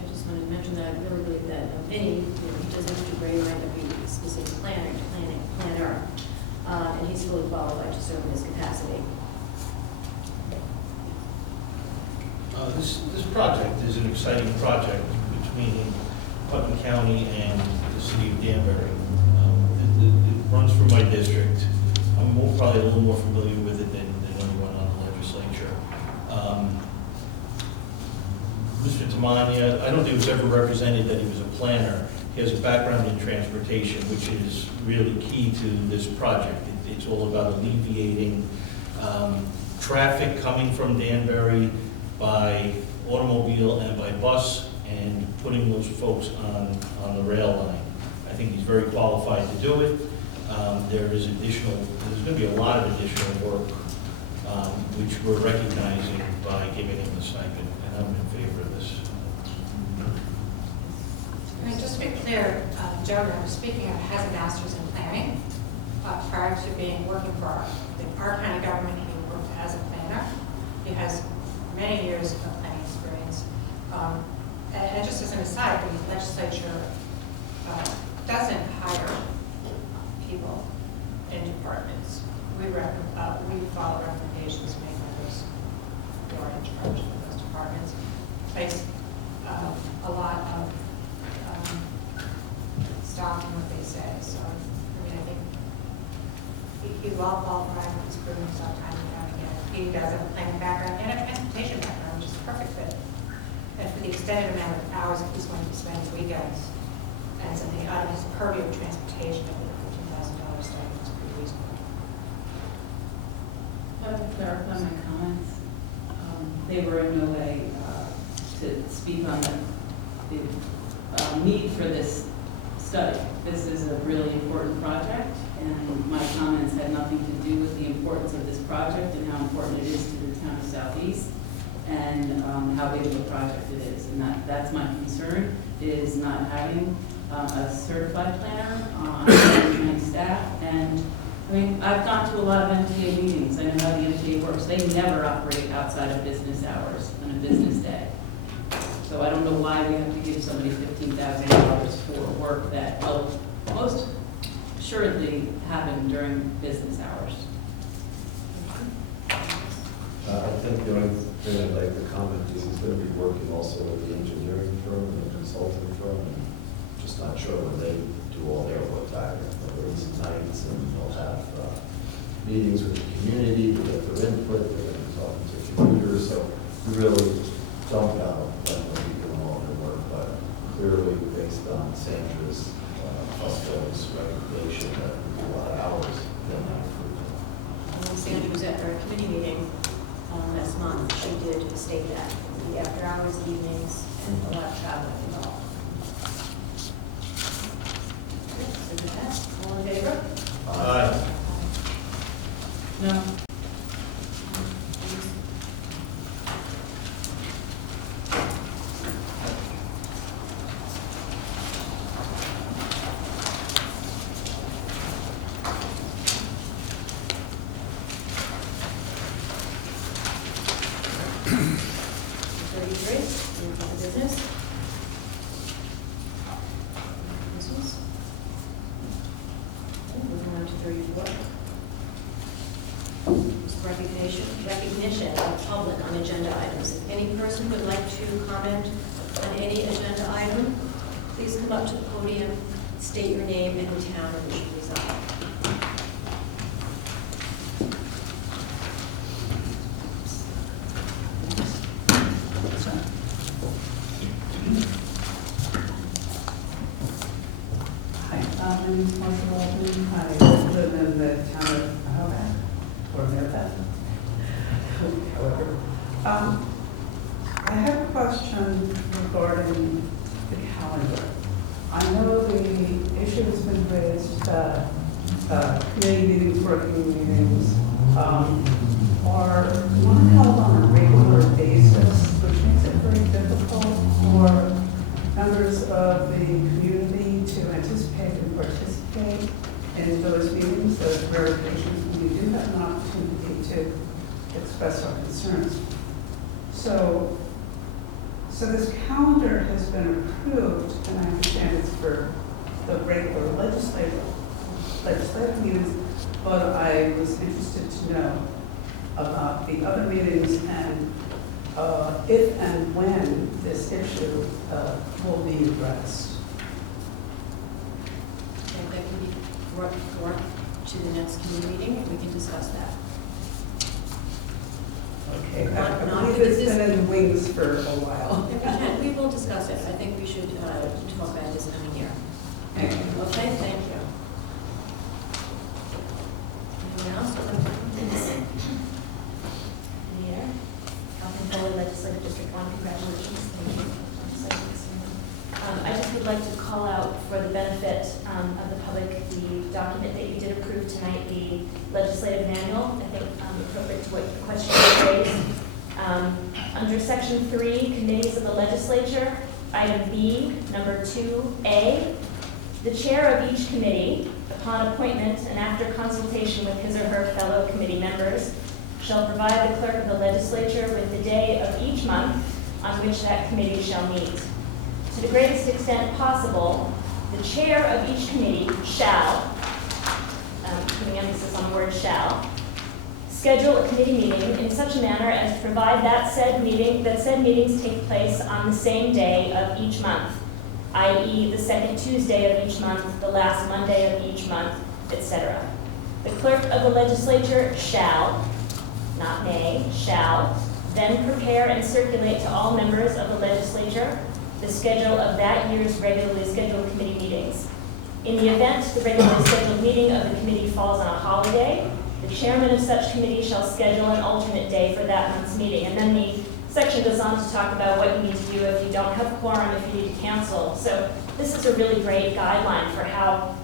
I just wanted to mention that I really believe that Vinny, he does Mr. Gray might not be a specific planner, and he's fully qualified to serve in his capacity. This project is an exciting project between Putnam County and the city of Danbury. It runs through my district. I'm probably a little more familiar with it than anyone on the legislature. Mr. Tamania, I don't think it was ever represented that he was a planner. He has a background in transportation, which is really key to this project. It's all about alleviating traffic coming from Danbury by automobile and by bus, and putting those folks on the rail line. I think he's very qualified to do it. There's going to be a lot of additional work, which we're recognizing by giving him the stipend, and I'm in favor of this. And just to be clear, Joe, I'm speaking of, has a master's in planning. Prior to working for our county government, he worked as a planner. He has many years of planning experience. And just as an aside, the legislature doesn't hire people in departments. We follow recommendations made by those who are in charge of those departments. Place a lot of stock in what they say. So, I mean, I think he's well qualified. He's proven himself time and time again. He does have a planning background and a transportation background, which is a perfect fit. And for the extended amount of hours that he's going to be spending weekends, and something out of his purview of transportation, I think $15,000 stipend is pretty reasonable. I would clarify my comments. They were in no way to speak on the need for this study. This is a really important project, and my comments had nothing to do with the importance of this project and how important it is to the town of Southeast, and how big of a project it is. And that's my concern, is not having a certified planner on my staff. And I mean, I've gone to a lot of MTA meetings. I know how the MTA works. They never operate outside of business hours on a business day. So I don't know why we have to give somebody $15,000 for work that will most assuredly happen during business hours. I think the only thing I'd like to comment is he's going to be working also with the engineering firm and the consulting firm, and just not sure when they do all their work either. Whether it's nights, and they'll have meetings with the community to get their input, they're going to be talking to commuters, so we really don't know when they'll be doing all their work, but clearly based on Sandra's Fusco's recommendation that we do a lot of hours, then I approve it. Sandra was at our committee meeting last month. She did state that the after hours, evenings, and a lot of traveling involved. So with that, all in favor? Aye. No. Recognition of public on agenda items. If any person would like to comment on any agenda item, please come up to the podium, state your name and the town in which you reside. Hi, my name is Marcia Walton. I live in the town of Hobart, or Meredith. However, I have a question regarding the calendar. I know the issue has been raised that committee meetings, working meetings are not held on a regular basis, which makes it very difficult for members of the community to anticipate and participate in those meetings. Those rare occasions when we do have an opportunity to express our concerns. So this calendar has been approved, and I understand it's for the regular legislative meetings, but I was interested to know about the other meetings and if and when this issue will be addressed. And that can be brought forth to the next committee meeting, and we can discuss that. Okay, I believe it's been in the wings for a while. We will discuss it. I think we should talk about this coming year. Thank you. Okay, thank you. Anyone else? Here. Calvin Foley, Legislative District 1, congratulations. Thank you. I just would like to call out for the benefit of the public the document that you did approve tonight, the legislative manual. I think appropriate to what the question was raised. Under Section 3, Committees of the Legislature, Item B, number 2A, the chair of each committee, upon appointment and after consultation with his or her fellow committee members, shall provide the clerk of the legislature with the day of each month on which that committee shall meet. to the greatest extent possible, the chair of each committee shall, putting emphasis on the word shall, schedule a committee meeting in such a manner as to provide that said meetings take place on the same day of each month, i.e. the second Tuesday of each month, the last Monday of each month, etc. The clerk of the legislature shall, not may, shall, then prepare and circulate to all members of the legislature the schedule of that year's regularly scheduled committee meetings. In the event the regularly scheduled meeting of the committee falls on a holiday, the chairman of such committee shall schedule an alternate day for that month's meeting. And then the section goes on to talk about what you need to do if you don't have quorum, if you need to cancel. So this is a really great guideline for how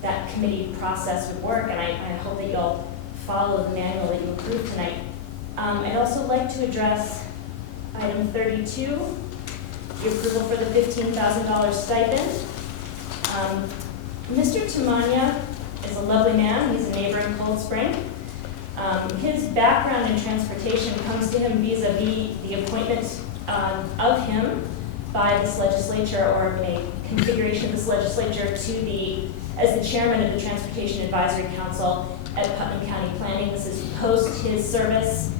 that committee process would work, and I hope that you'll follow the manual that you approved tonight. I'd also like to address item 32, the approval for the $15,000 stipend. Mr. Tamania is a lovely man. He's a neighbor in Cold Spring. His background in transportation comes to him vis-a-vis the appointment of him by this legislature, or a configuration of this legislature as the chairman of the Transportation Advisory Council at Putnam County Planning. This is post his service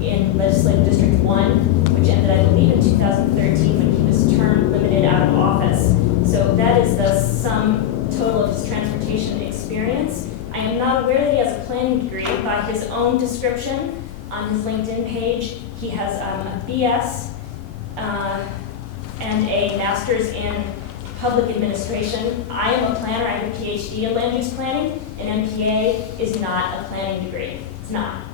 in Legislative District 1, which ended, I believe, in 2013 when he was term limited out of office. So that is the sum total of his transportation experience. I am not aware that he has a planning degree. By his own description on his LinkedIn page, he has a BS and a master's in public administration. I am a planner. I have a PhD in land use planning. An MPA is not a planning degree. It's not.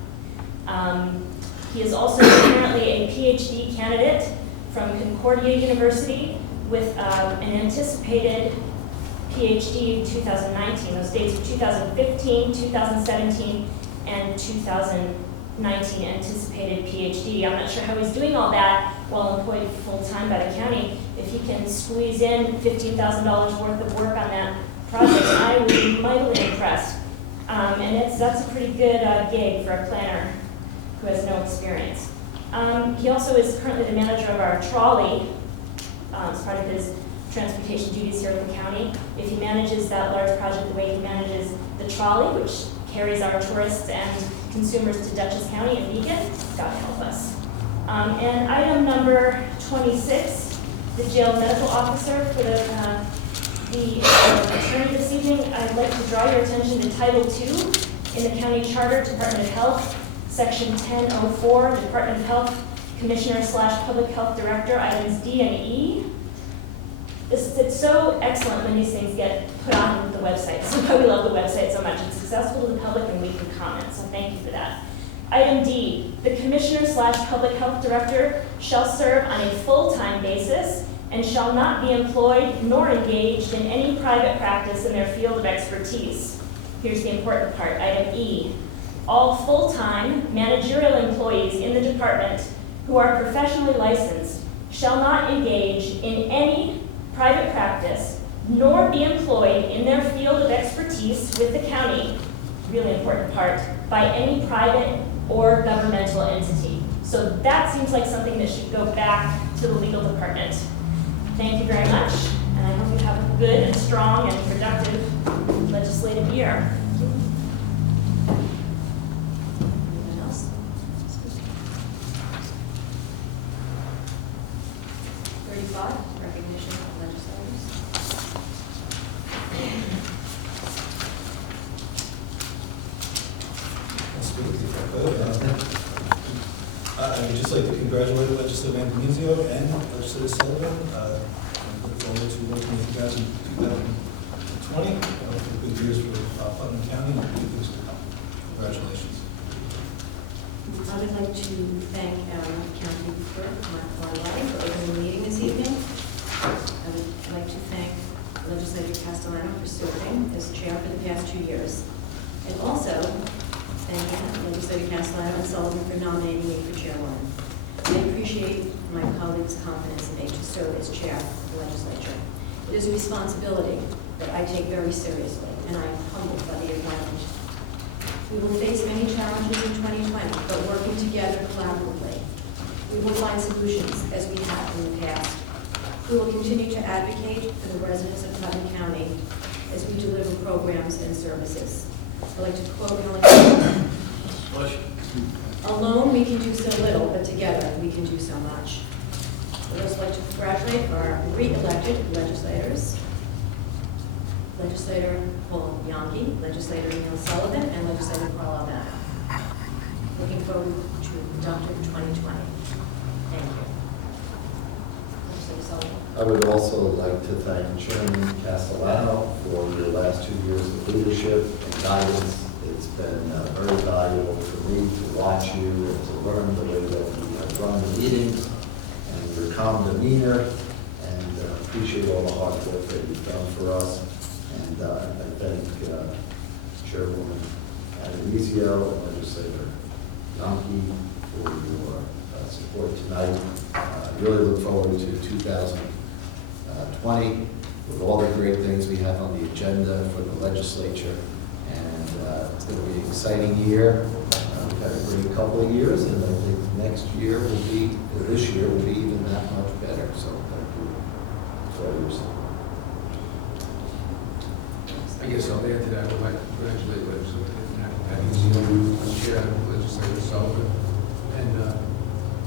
He is also currently a PhD candidate from Concordia University with an anticipated PhD in 2019. Those dates are 2015, 2017, and 2019 anticipated PhD. I'm not sure how he's doing all that while employed full-time by the county. If he can squeeze in $15,000 worth of work on that project, I would be mightily impressed. And that's a pretty good gig for a planner who has no experience. He also is currently the manager of our trolley as part of his transportation duties here at the county. If he manages that large project the way he manages the trolley, which carries our tourists and consumers to Dutchess County and Beacon, God help us. And item number 26, the jail medical officer for the attorney this evening. I'd like to draw your attention to Title II in the County Charter, Department of Health, Section 1004, Department of Health Commissioner/Public Health Director, items D and E. It's so excellent when these things get put on the website. That's why we love the website so much. It's accessible to the public and we can comment, so thank you for that. Item D, the Commissioner/Public Health Director shall serve on a full-time basis and shall not be employed nor engaged in any private practice in their field of expertise. Here's the important part, item E. All full-time managerial employees in the department who are professionally licensed shall not engage in any private practice nor be employed in their field of expertise with the county, really important part, by any private or governmental entity. So that seems like something that should go back to the legal department. Thank you very much, and I hope you have a good and strong and productive legislative year. Anyone else? 35, recognition of legislators. I'll speak if I could. I would just like to congratulate Legislator Antonizio and Legislator Sullivan. I look forward to working with you guys in 2020. For good years for Putnam County and good years to come. Congratulations. I would like to thank our county clerk, Mark Carlisle, for opening the meeting this evening. I would like to thank Legislator Castellano for serving as chair for the past 2 years. And also thank Legislator Castellano and Sullivan for nominating me for chairwoman. I appreciate my colleagues' confidence in me to serve as chair of the legislature. It is a responsibility that I take very seriously, and I am humbled by the appointment. We will face many challenges in 2020, but working together collaboratively, we will find solutions as we have in the past. We will continue to advocate for the residents of Putnam County as we deliver programs and services. I'd like to quote Helen Keller. Alone we can do so little, but together we can do so much. I'd also like to congratulate our re-elected legislators, Legislator Paul Bianchi, Legislator Neil Sullivan, and Legislator Carl Albano. Looking forward to adopting 2020. Thank you. Legislator Sullivan. I would also like to thank Chairman Castellano for your last 2 years of leadership and guidance. It's been very valuable for me to watch you and to learn the way that you have run the meetings and your calm demeanor, and appreciate all the hard work that you've done for us. And I thank Chairwoman Adonisio and Legislator Bianchi for your support tonight. I really look forward to 2020 with all the great things we have on the agenda for the legislature. And it's going to be an exciting year. We've had a great couple of years, and I think next year will be, or this year will be even that much better. So thank you for yours. I guess I'll add to that. I would like to congratulate Legislator Adonisio, Chair Legislator Sullivan, and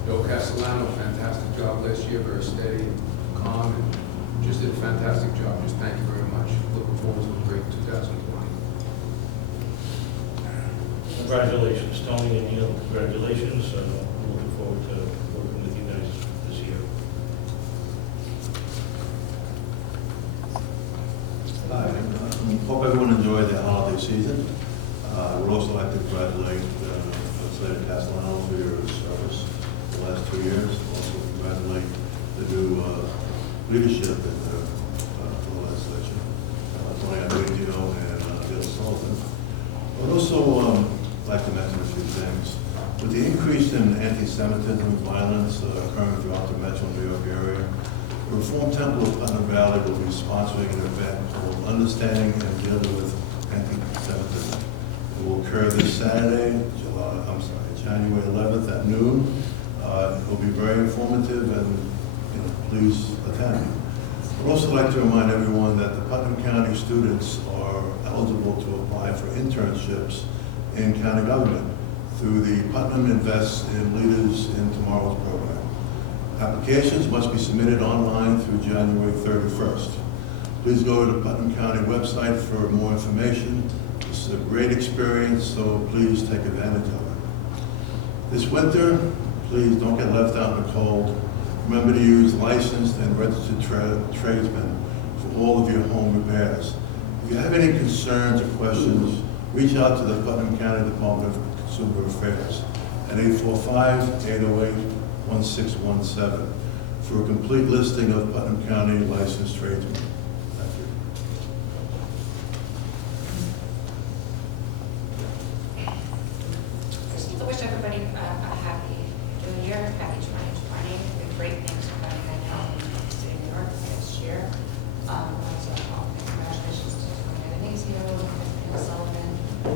Bill Castellano. Fantastic job last year, very steady, calm, and just did a fantastic job. Just thank you very much. Looking forward to a great 2020. Congratulations, Tony and Neil. Congratulations. I'm looking forward to working with you guys this year. Hi, hope everyone enjoyed their holiday season. I would also like to congratulate Legislator Castellano for your service the last 2 years. Also congratulate the new leadership in the legislature, Tony Adonisio and Neil Sullivan. I would also like to mention a few things. With the increase in anti-Semitism and violence occurring throughout the metro New York area, the Reformed Temple of Putnam Valley will be sponsoring an event called Understanding and Dealing with Anti-Semitism. It will occur this Saturday, January 11th at noon. It will be very informative, and please attend. I'd also like to remind everyone that the Putnam County students are eligible to apply for internships in county government through the Putnam Invests in Leaders in Tomorrow's program. Applications must be submitted online through January 31st. Please go to the Putnam County website for more information. This is a great experience, so please take advantage of it. This winter, please don't get left out in the cold. Remember to use licensed and registered tradesmen for all of your home repairs. If you have any concerns or questions, reach out to the Putnam County Department of Consumer Affairs at 845-808-1617 for a complete listing of Putnam County licensed tradesmen. Thank you. I just need to wish everybody a happy new year, happy 2020. The great things are coming, I know, in the state of New York next year. Also, congratulations to Tony Adonisio and Neil Sullivan. I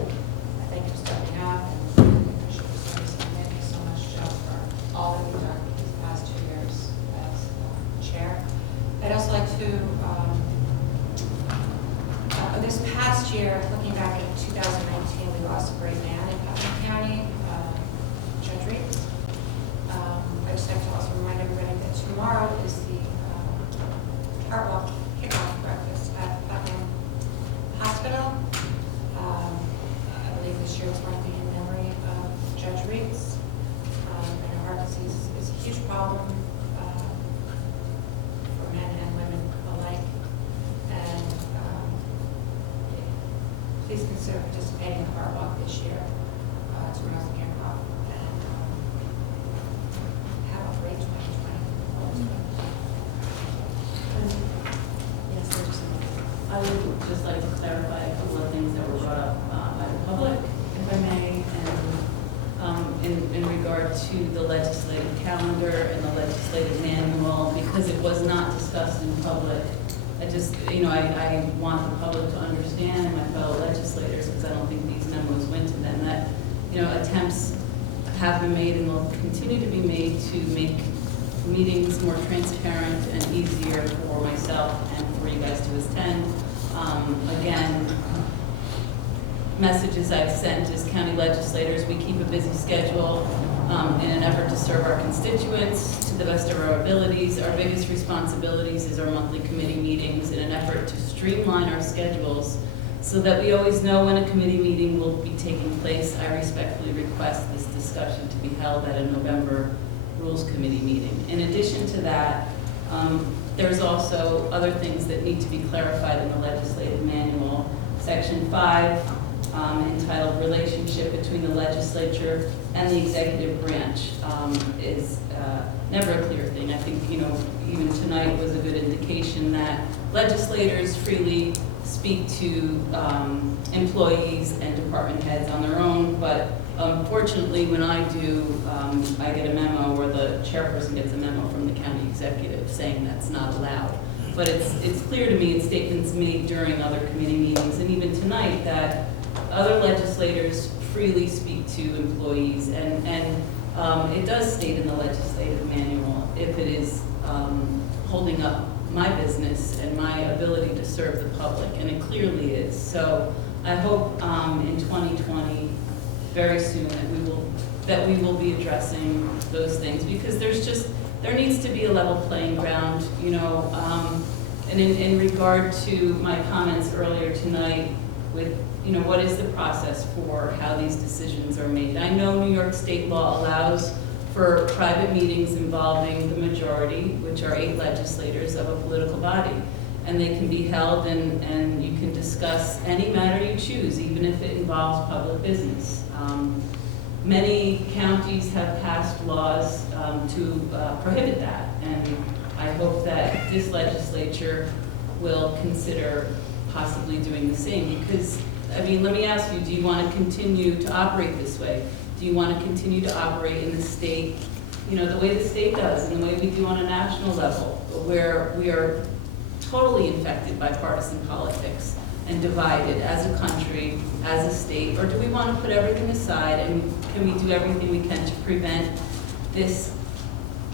thank you for stepping up, and I appreciate your service. And thank you so much, Joe, for all that you've done these past 2 years as chair. I'd also like to, this past year, looking back at 2019, we lost a great man in Putnam County, Judge Reeves. I just have to also remind everybody that tomorrow is the Heart Walk kickoff breakfast at Putnam Hospital. I believe this year it's going to be in memory of Judge Reeves. And heart disease is a huge problem for men and women alike. And please consider participating in the Heart Walk this year. Tomorrow's the kickoff. And have a great 2020. Yes, Legislator. I would just like to clarify a couple of things that were brought up by the public, if I may, and in regard to the legislative calendar and the legislative manual, because it was not discussed in public. I want the public to understand, and my fellow legislators, because I don't think these memos went to them, that, attempts have been made and will continue to be made to make meetings more transparent and easier for myself and for you guys to attend. Again, messages I've sent as county legislators, we keep a busy schedule in an effort to serve our constituents to the best of our abilities. Our biggest responsibilities is our monthly committee meetings in an effort to streamline our schedules so that we always know when a committee meeting will be taking place. I respectfully request this discussion to be held at a November Rules Committee meeting. In addition to that, there's also other things that need to be clarified in the legislative manual. Section 5, entitled Relationship Between the Legislature and the Executive Branch, is never a clear thing. I think, even tonight was a good indication that legislators freely speak to employees and department heads on their own, but unfortunately, when I do, I get a memo, or the chairperson gets a memo from the county executive saying that's not allowed. But it's clear to me in statements made during other committee meetings, and even tonight, that other legislators freely speak to employees, and it does state in the legislative manual if it is holding up my business and my ability to serve the public, and it clearly is. So I hope in 2020, very soon, that we will be addressing those things, because there needs to be a level playing ground, and in regard to my comments earlier tonight with, what is the process for how these decisions are made. I know New York state law allows for private meetings involving the majority, which are 8 legislators of a political body. And they can be held and you can discuss any matter you choose, even if it involves public business. Many counties have passed laws to prohibit that. And I hope that this legislature will consider possibly doing the same. Because, let me ask you, do you want to continue to operate this way? Do you want to continue to operate in the state, the way the state does, and the way we do on a national level, where we are totally infected by partisan politics and divided as a country, as a state? Or do we want to put everything aside, and can we do everything we can to prevent this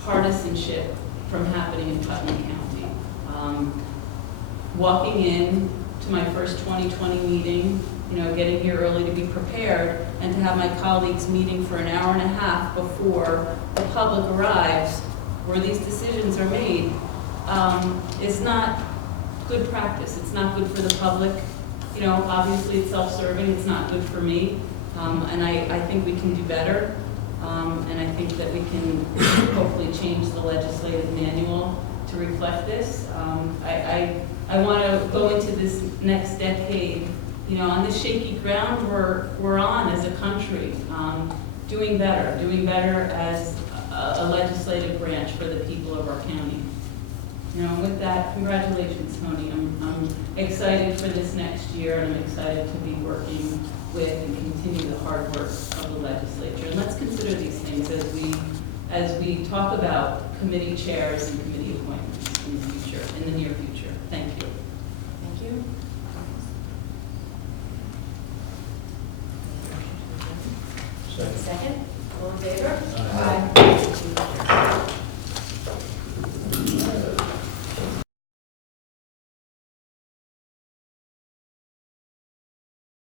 partisanship from happening in Putnam County? Walking in to my first 2020 meeting, getting here early to be prepared, and to have my colleagues meeting for an hour and a half before the public arrives, where these decisions are made, is not good practice. It's not good for the public. Obviously it's self-serving. It's not good for me. And I think we can do better. And I think that we can hopefully change the legislative manual to reflect this. I want to go into this next decade, on this shaky ground we're on as a country, doing better as a legislative branch for the people of our county. With that, congratulations, Tony. I'm excited for this next year, and I'm excited to be working with and continue the hard work of the legislature. And let's consider these things as we talk about committee chairs and committee appointments in the near future. Thank you. Thank you. Second. All in favor? Aye.